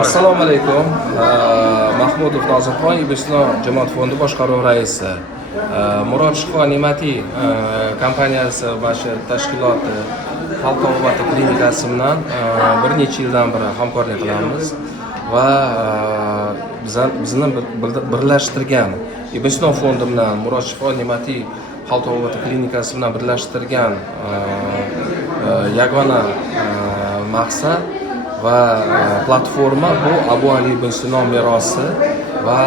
Assalomu alaykum. Mahmudov Nozirxon, O'zbekiston jamoat fondi boshqaruv raisi. Murod Shifo Ne'matiy kompaniyasi va shu tashkiloti Xalq obati klinikasi bilan bir necha yildan beri hamkorlik qilamiz va bizni birlashtirgan O'zbekiston fondi bilan Murod Shifo Ne'matiy Xalq obati klinikasi bilan birlashtirgan yagona maqsad va platforma bu Abu Ali ibn Sino merosi va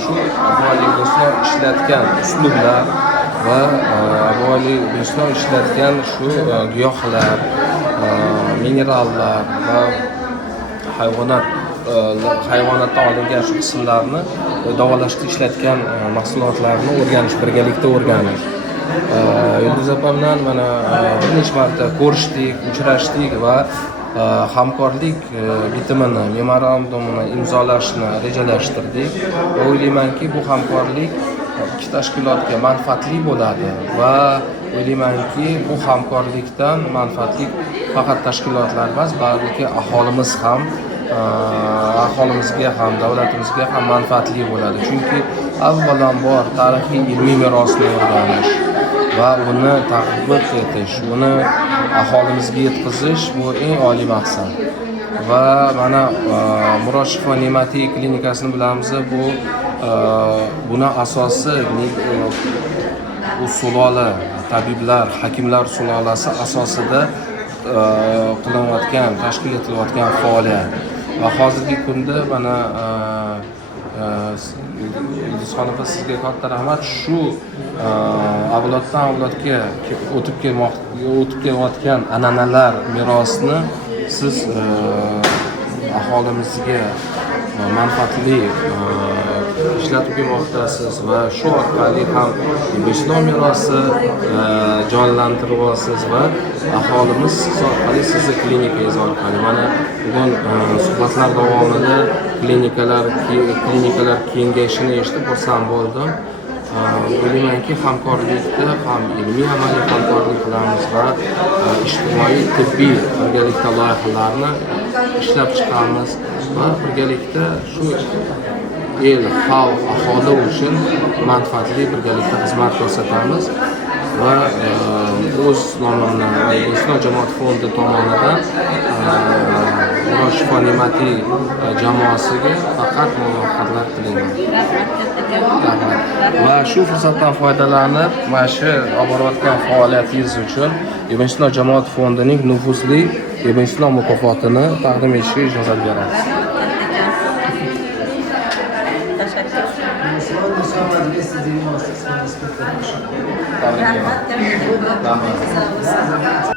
shu Abu Ali ibn Sino ishlatgan uslublar va Abu Ali ibn Sino ishlatgan shu giyohlar, minerallar va hayvonotdan olingan shu qismlarni davolashda ishlatgan mahsulotlarni birgalikda o'rganish. Yulduz opa bilan mana bir necha marta ko'rishdik, uchrashdik va hamkorlik bitimini, memorandumini imzolashni rejalashtirdik. O'ylaymanki, bu hamkorlik ikki tashkilotga manfaatli bo'ladi va o'ylaymanki, bu hamkorlikdan manfaatli faqat tashkilotlar emas, balki aholimizga ham, davlatimizga ham manfaatli bo'ladi. Chunki avvalambor tarixiy ilmiy merosni o'rganish va uni tatbiq etish, uni aholimizga yetkazish bu eng oliy maqsad. Va mana Murod Shifo Ne'matiy klinikasini bilamiz, buni asosi u sulola, tabiblar, hakimlar sulolasi asosida qilinayotgan, tashkil etilayotgan faoliyat. Va hozirgi kunda mana Yulduzxon opa, sizga katta rahmat. Shu avloddan avlodga o'tib kelayotgan an'analar merosini siz aholimizga manfaatli ishlatib kelmoqdasiz va shu orqali ham O'zbekiston merosi jonlantiryapsiz va aholimiz orqali sizni klinikangiz orqali mana bugun suhbatlar davomida klinikalar kengayishini eshitib xursand bo'ldim. O'ylaymanki, hamkorlikda ham ilmiy amaliy hamkorlik qilamiz va ijtimoiy tibbiy birgalikda loyihalarni ishlab chiqamiz va birgalikda shu el, xalq, aholi uchun manfaatli birgalikda xizmat ko'rsatamiz va o'z nomimni O'zbekiston jamoat fondi tomonidan Murod Shifo Ne'matiy jamoasiga faqat muvaffaqiyatlar tilayman. Va shu fursatdan foydalanib, mana shu olib borayotgan faoliyatingiz uchun O'zbekiston jamoat fondining nufuzli O'zbekiston mukofotini taqdim etishga ijozat beramiz. Rahmat.